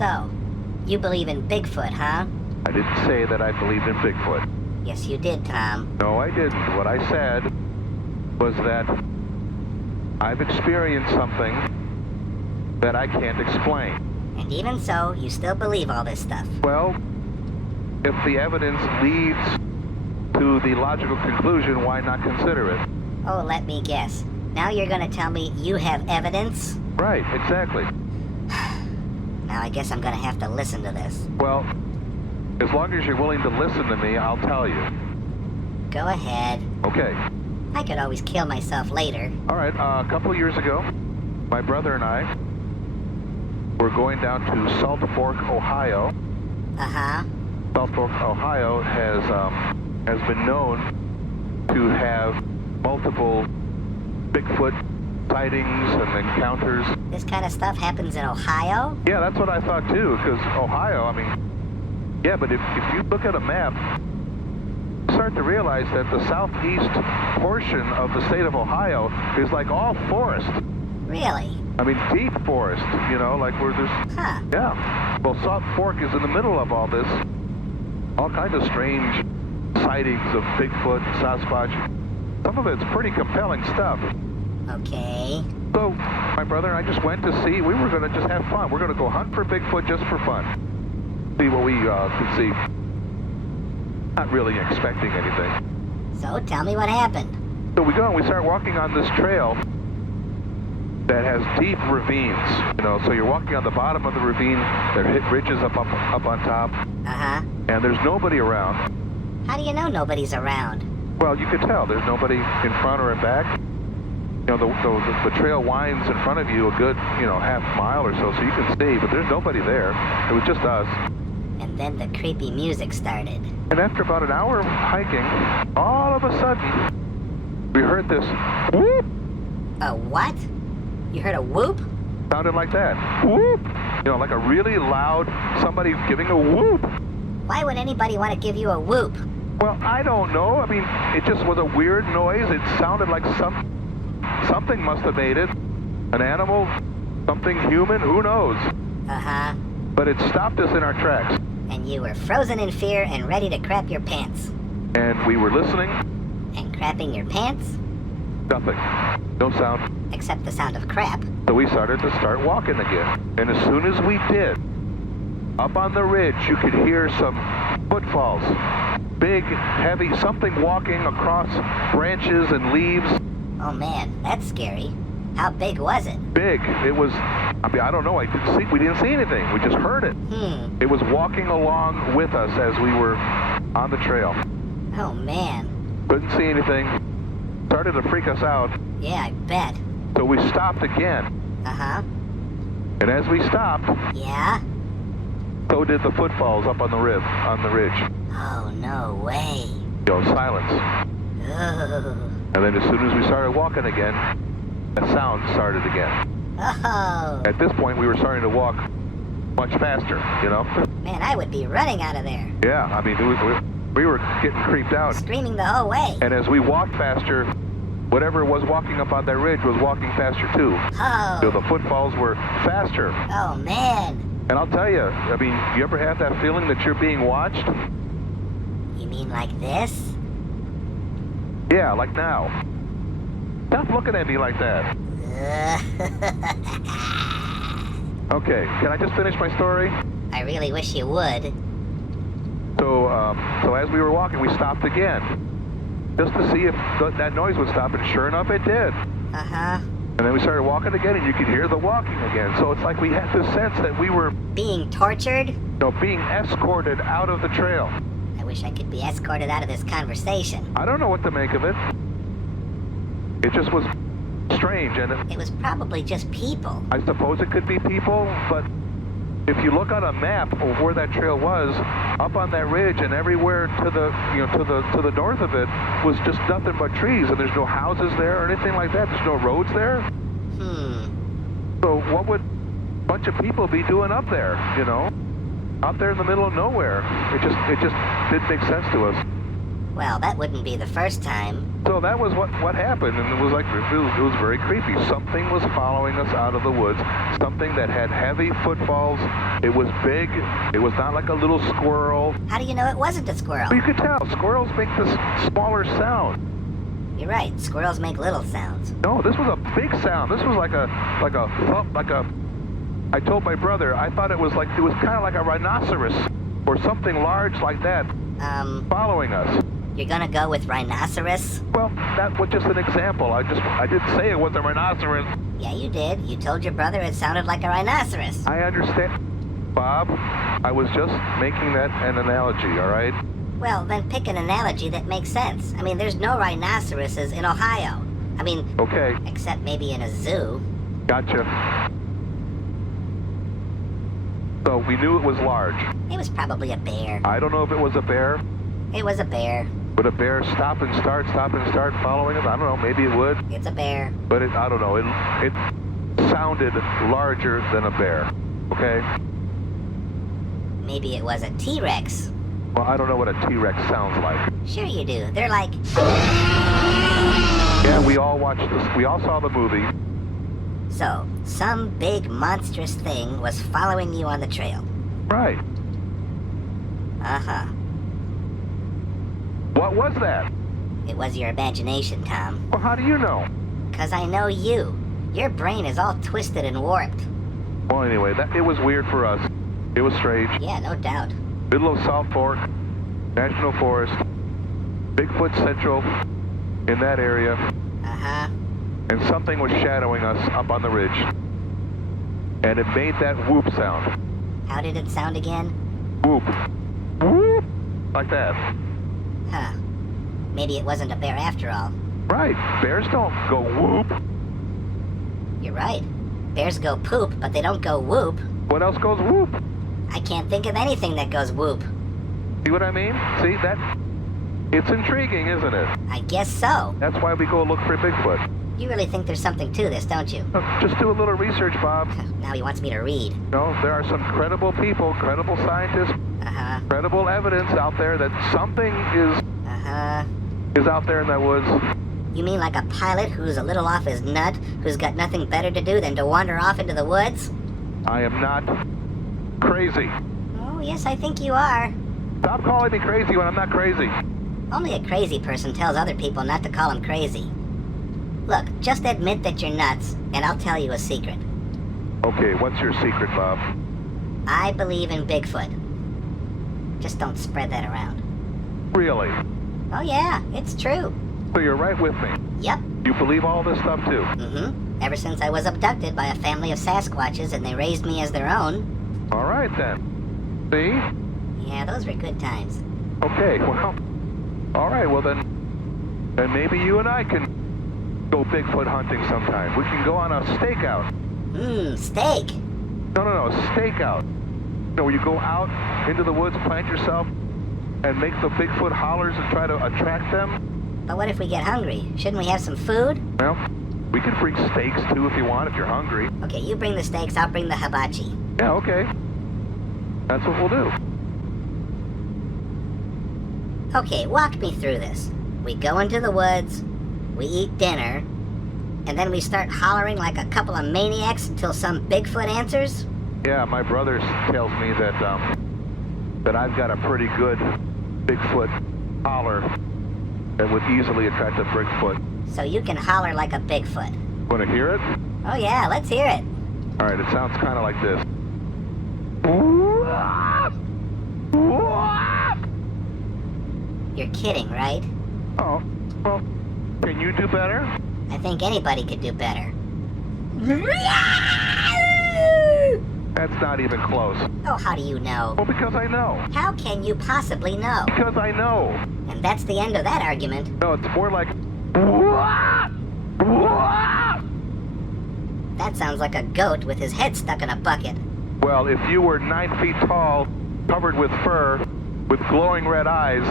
So, you believe in Bigfoot, huh? I didn't say that I believed in Bigfoot. Yes, you did, Tom. No, I didn't. What I said was that I've experienced something that I can't explain. And even so, you still believe all this stuff. Well, if the evidence leads to the logical conclusion, why not consider it? Oh, let me guess. Now you're gonna tell me you have evidence? Right, exactly. Now I guess I'm gonna have to listen to this. Well, as long as you're willing to listen to me, I'll tell you. Go ahead. Okay. I could always kill myself later. All right, a couple of years ago, my brother and I were going down to Salt Fork, Ohio. Uh-huh. Salt Fork, Ohio has been known to have multiple Bigfoot sightings and encounters. This kind of stuff happens in Ohio? Yeah, that's what I thought too, because Ohio, I mean, yeah, but if you look at a map, you start to realize that the southeast portion of the state of Ohio is like all forest. Really? I mean, deep forest, you know, like where there's... Huh. Yeah. Well, Salt Fork is in the middle of all this. All kinds of strange sightings of Bigfoot, Sasquatch. Some of it's pretty compelling stuff. Okay. So, my brother and I just went to see. We were going to just have fun. We're going to go hunt for Bigfoot just for fun. See what we could see. Not really expecting anything. So, tell me what happened. So we go and we start walking on this trail that has deep ravines, you know, so you're walking on the bottom of the ravine, there hit ridges up on top, Uh-huh. and there's nobody around. How do you know nobody's around? Well, you could tell there's nobody in front or in back. You know, the trail winds in front of you a good, you know, half mile or so you can see, but there's nobody there. It was just us. And then the creepy music started. And after about an hour of hiking, all of a sudden, we heard this whoop. A what? You heard a whoop? Sounded like that. Whoop! You know, like a really loud, somebody giving a whoop. Why would anybody want to give you a whoop? Well, I don't know. I mean, it just was a weird noise. It sounded like something must have made it. An animal, something human, who knows? Uh-huh. But it stopped us in our tracks. And you were frozen in fear and ready to crap your pants. And we were listening. And crapping your pants? Nothing. No sound. Except the sound of crap. So we started walking again. And as soon as we did, up on the ridge, you could hear some footfalls. Big, heavy, something walking across branches and leaves. Oh man, that's scary. How big was it? Big. It was, I mean, I don't know. We didn't see anything. We just heard it. It was walking along with us as we were on the trail. Oh man. Couldn't see anything. Started to freak us out. Yeah, I bet. So we stopped again. Uh-huh. And as we stopped, yeah, so did the footfalls up on the ridge. Oh, no way. You know, silence. Ooh. And then as soon as we started walking again, that sound started again. Oh. At this point, we were starting to walk much faster, you know? Man, I would be running out of there. Yeah, I mean, we were getting creeped out. Screaming the whole way. And as we walked faster, whatever was walking up on that ridge was walking faster too. Oh. So the footfalls were faster. Oh, man. And I'll tell you, I mean, you ever have that feeling that you're being watched? You mean like this? Yeah, like now. Stop looking at me like that. Okay, can I just finish my story? I really wish you would. So as we were walking, we stopped again, just to see if that noise would stop, and sure enough, it did. Uh-huh. And then we started walking again, and you could hear the walking again. So it's like we had this sense that we were... Being tortured? No, being escorted out of the trail. I wish I could be escorted out of this conversation. I don't know what to make of it. It just was strange, and it was probably just people. I suppose it could be people, but if you look on a map of where that trail was, up on that ridge and everywhere to the, you know, to the north of it was just nothing but trees, and there's no houses there or anything like that. There's no roads there. So what would a bunch of people be doing up there, you know? Out there in the middle of nowhere. It just didn't make sense to us. Well, that wouldn't be the first time. So that was what happened, and it was like, it was very creepy. Something was following us out of the woods, something that had heavy footfalls. It was big. It was not like a little squirrel. How do you know it wasn't a squirrel? Well, you could tell. Squirrels make this smaller sound. You're right, squirrels make little sounds. No, this was a big sound. This was like a thump, I told my brother, I thought it was kind of like a rhinoceros or something large like that following us. You're gonna go with rhinoceros? Well, that was just an example. I didn't say it was a rhinoceros. Yeah, you did. You told your brother it sounded like a rhinoceros. I understand, Bob. I was just making that an analogy, all right? Well, then pick an analogy that makes sense. I mean, there's no rhinoceroses in Ohio. I mean, okay, except maybe in a zoo. gotcha. So we knew it was large. It was probably a bear. I don't know if it was a bear. It was a bear. Would a bear stop and start following us? I don't know. Maybe it would. It's a bear. But I don't know. It sounded larger than a bear. Okay? Maybe it was a T-Rex. Well, I don't know what a T-Rex sounds like. Sure you do. They're like... Yeah, we all watched this. We all saw the movie. So, some big monstrous thing was following you on the trail. Right. Uh-huh. What was that? It was your imagination, Tom. Well, how do you know? 'Cause I know you. Your brain is all twisted and warped. Well, anyway, it was weird for us. It was strange. Yeah, no doubt. Middle of South Fork, National Forest, Bigfoot Central, in that area. Uh-huh. And something was shadowing us up on the ridge. And it made that whoop sound. How did it sound again? Whoop. Whoop. Like that. Huh. Maybe it wasn't a bear after all. Right. Bears don't go whoop. You're right. Bears go poop, but they don't go whoop. What else goes whoop? I can't think of anything that goes whoop. See what I mean? See, it's intriguing, isn't it? I guess so. That's why we go look for Bigfoot. You really think there's something to this, don't you? Just do a little research, Bob. Now he wants me to read. No, there are some credible people, credible scientists, Uh-huh. credible evidence out there that something Uh-huh. is out there in that woods. You mean like a pilot who's a little off his nut, who's got nothing better to do than to wander off into the woods? I am not crazy. Oh, yes, I think you are. Stop calling me crazy when I'm not crazy. Only a crazy person tells other people not to call him crazy. Look, just admit that you're nuts, and I'll tell you a secret. Okay, what's your secret, Bob? I believe in Bigfoot. Just don't spread that around. Really? Oh yeah, it's true. So you're right with me. Yep. You believe all this stuff too? Mm-hmm. Ever since I was abducted by a family of sasquatches and they raised me as their own. All right then. See? Yeah, those were good times. Okay, well, all right, well then maybe you and I can go Bigfoot hunting sometime. We can go on a stakeout. Steak. No, a stakeout. You know, where you go out into the woods, plant yourself, and make the Bigfoot hollers and try to attract them. But what if we get hungry? Shouldn't we have some food? Well, we could bring steaks too if you want, if you're hungry. Okay, you bring the steaks, I'll bring the hibachi. Yeah, okay. That's what we'll do. Okay, walk me through this. We go into the woods, we eat dinner, and then we start hollering like a couple of maniacs until some Bigfoot answers? Yeah, my brother tells me that I've got a pretty good Bigfoot holler that would easily attract a Bigfoot. So you can holler like a Bigfoot. Want to hear it? Oh yeah, let's hear it. All right, it sounds kind of like this. You're kidding, right? Oh, well, can you do better? I think anybody could do better. That's not even close. Oh, how do you know? Well, because I know. How can you possibly know? Because I know. And that's the end of that argument. No, it's more like... That sounds like a goat with his head stuck in a bucket. Well, if you were 9 feet tall, covered with fur, with glowing red eyes,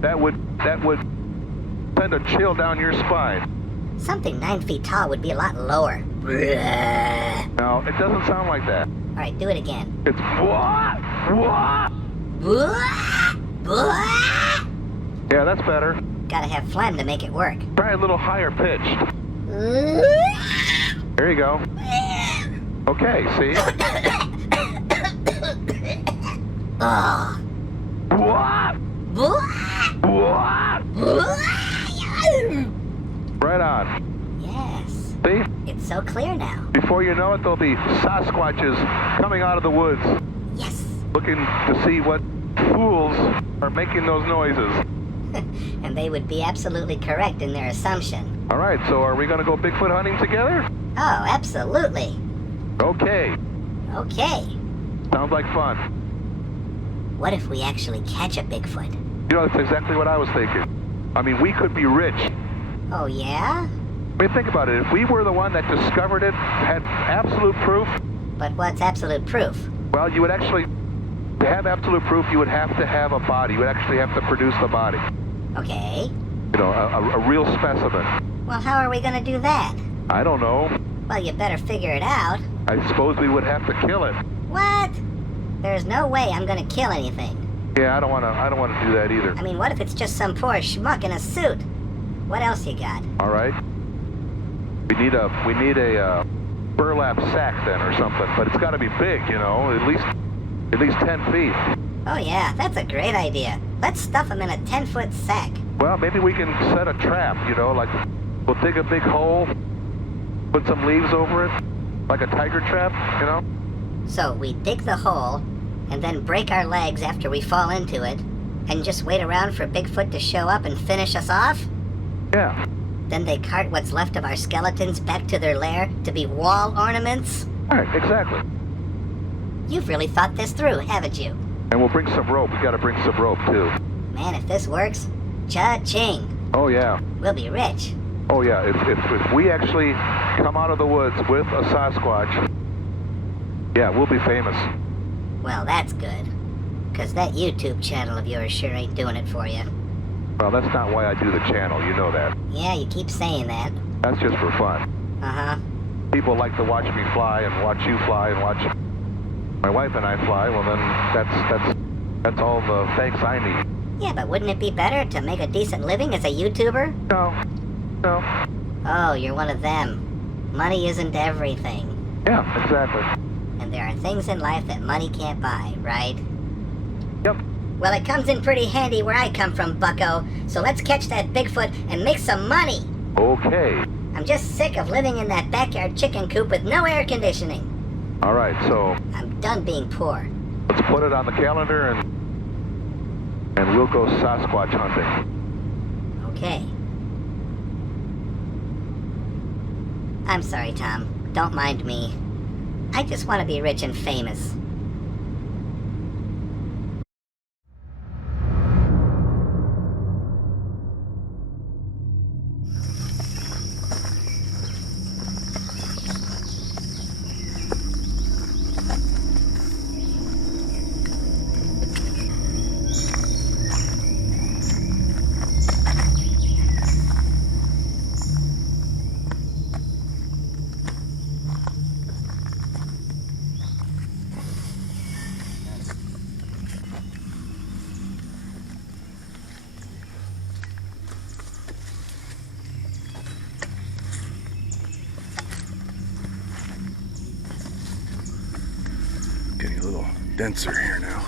that would send a chill down your spine. Something 9 feet tall would be a lot lower. No, it doesn't sound like that. All right, do it again. It's Yeah, that's better. Gotta have phlegm to make it work. Try a little higher pitched. There you go. Okay, see? Oh. What? What? Right on. Yes. See? It's so clear now. Before you know it, there'll be sasquatches coming out of the woods, Yes. looking to see what fools are making those noises. And they would be absolutely correct in their assumption. All right, so are we going to go Bigfoot hunting together? Oh, absolutely. Okay. Okay. Sounds like fun. What if we actually catch a Bigfoot? You know, that's exactly what I was thinking. I mean, we could be rich. Oh, yeah? I mean, think about it. If we were the one that discovered it, had absolute proof, But what's absolute proof? well, you would actually, to have absolute proof, you would have to have a body. You would actually have to produce the body. Okay. You know, a real specimen. Well, how are we gonna do that? I don't know. Well, you better figure it out. I suppose we would have to kill it. What? There's no way I'm gonna kill anything. Yeah, I don't want to do that either. I mean, what if it's just some poor schmuck in a suit? What else you got? All right. We need a burlap sack then or something, but it's got to be big, you know, at least 10 feet. Oh yeah, that's a great idea. Let's stuff him in a 10-foot sack. Well, maybe we can set a trap, you know, like we'll dig a big hole, put some leaves over it, like a tiger trap, you know? So we dig the hole, and then break our legs after we fall into it, and just wait around for Bigfoot to show up and finish us off? Yeah. Then they cart what's left of our skeletons back to their lair to be wall ornaments? All right, exactly. You've really thought this through, haven't you? And we'll bring some rope. We got to bring some rope too. Man, if this works, cha-ching. Oh yeah. We'll be rich. Oh yeah. If we actually come out of the woods with a Sasquatch, yeah, we'll be famous. Well, that's good. 'Cause that YouTube channel of yours sure ain't doing it for you. Well, that's not why I do the channel. You know that. Yeah, you keep saying that. That's just for fun. Uh-huh. People like to watch me fly and watch you fly and watch my wife and I fly. Well, then that's all the thanks I need. Yeah, but wouldn't it be better to make a decent living as a YouTuber? No. Oh, you're one of them. Money isn't everything. Yeah, exactly. And there are things in life that money can't buy, right? Yep. Well, it comes in pretty handy where I come from, bucko. So let's catch that Bigfoot and make some money. Okay. I'm just sick of living in that backyard chicken coop with no air conditioning. All right, so I'm done being poor. let's put it on the calendar and we'll go Sasquatch hunting. Okay. I'm sorry, Tom. Don't mind me. I just want to be rich and famous. Getting a little denser here now.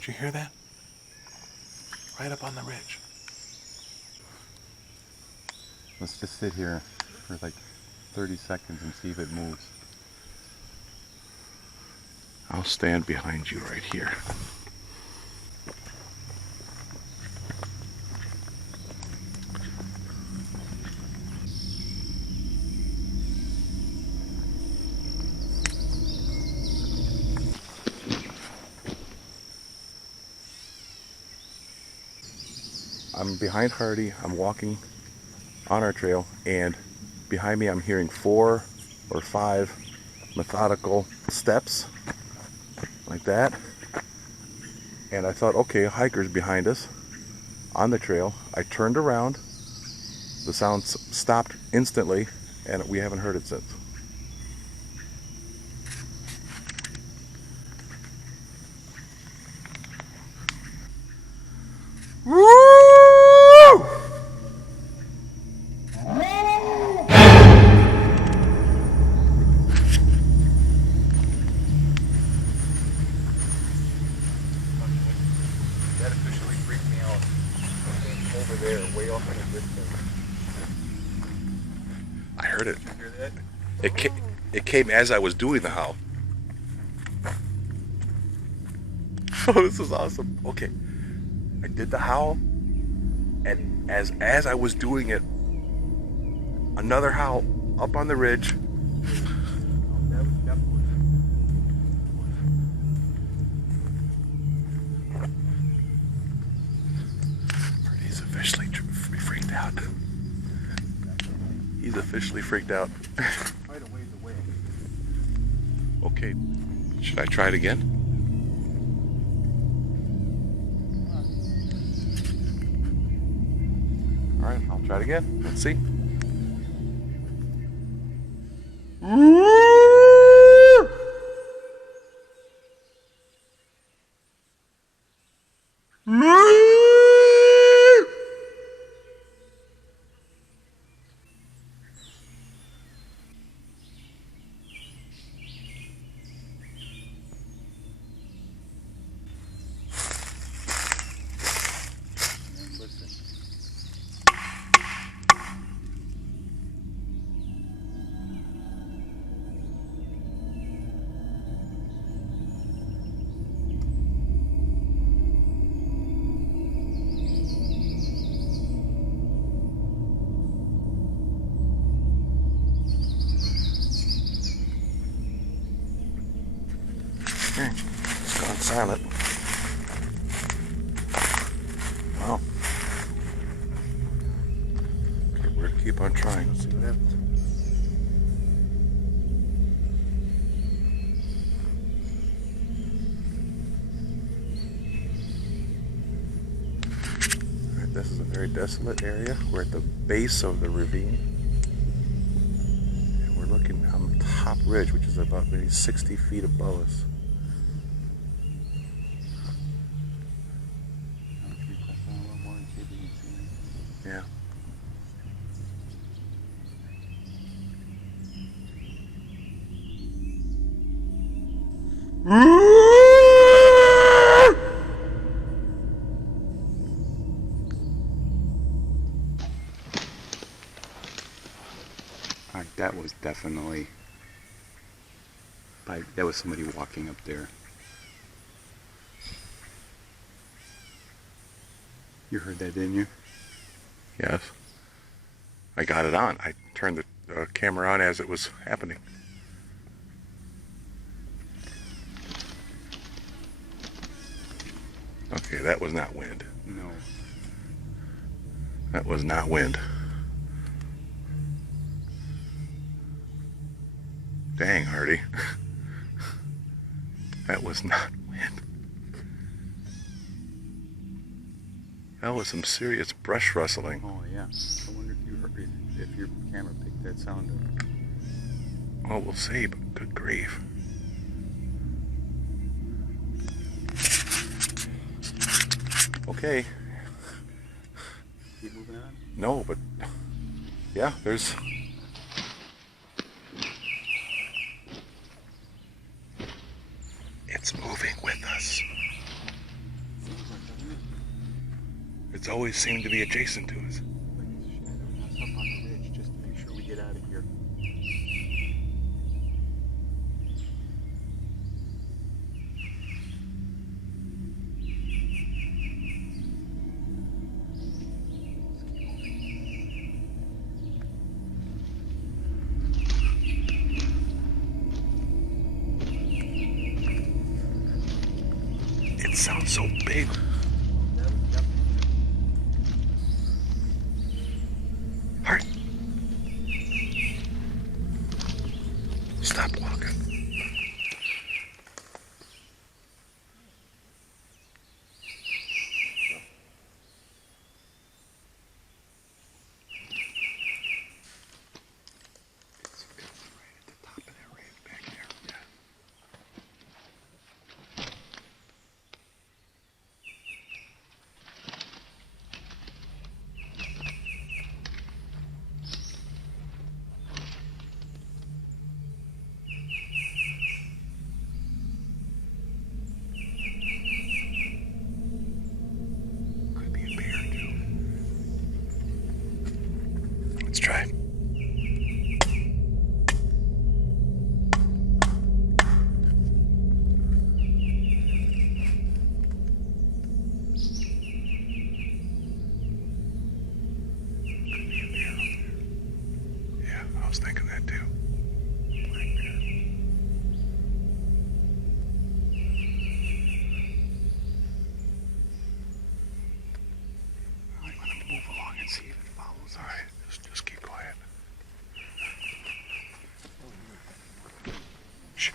Did you hear that? Right up on the ridge. Let's just sit here for like 30 seconds and see if it moves. I'll stand behind you right here. I'm behind Hardy. I'm walking on our trail, and behind me I'm hearing 4 or 5 methodical steps like that. And I thought, okay, a hiker's behind us on the trail. I turned around. The sound stopped instantly, and we haven't heard it since. That officially freaked me out. Over there, way off in the distance. I heard it. You hear that? It came as I was doing the howl. Oh, this is awesome. Okay, I did the howl, and as I was doing it, another howl up on the ridge. He's officially freaked out. He's officially freaked out. Quite a ways away. Okay, should I try it again? All right, I'll try it again. Let's see. Okay, it's gone silent. Wow. Okay, we're gonna keep on trying. Let's see what happens. Alright, this is a very desolate area. We're at the base of the ravine. And we're looking on the top ridge, which is about maybe 60 feet above us. Yeah. That was definitely, that was somebody walking up there. You heard that, didn't you? Yes. I got it on. I turned the camera on as it was happening. Okay, that was not wind. No. That was not wind. Dang, Hardy. That was not wind. That was some serious brush rustling. Oh yeah. I wonder if you heard, if your camera picked that sound up. Oh, we'll see, but good grief. Okay. Keep moving on? No, but yeah, there's. It's moving with us. It's always seemed to be adjacent to us. Up on the ridge just to make sure we get out of here. It sounds so big. was thinking that too. I want to move along and see if it follows us. All right, just keep quiet. Shh.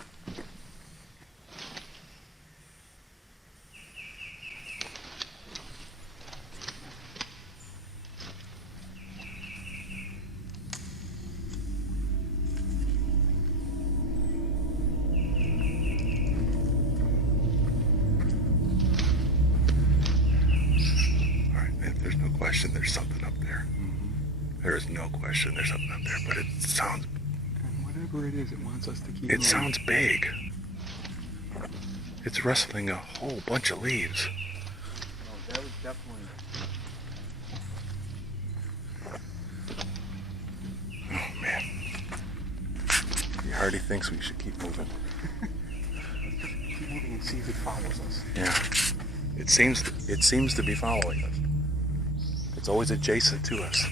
There's no question there's something up there. There is no question there's something up there, but it sounds... And whatever it is, it wants us to keep It going. sounds big. It's rustling a whole bunch of leaves. Oh, that was definitely... Oh, man. He hardly thinks we should keep moving. Keep moving and see if it follows us. Yeah. It seems to be following us. It's always adjacent to us.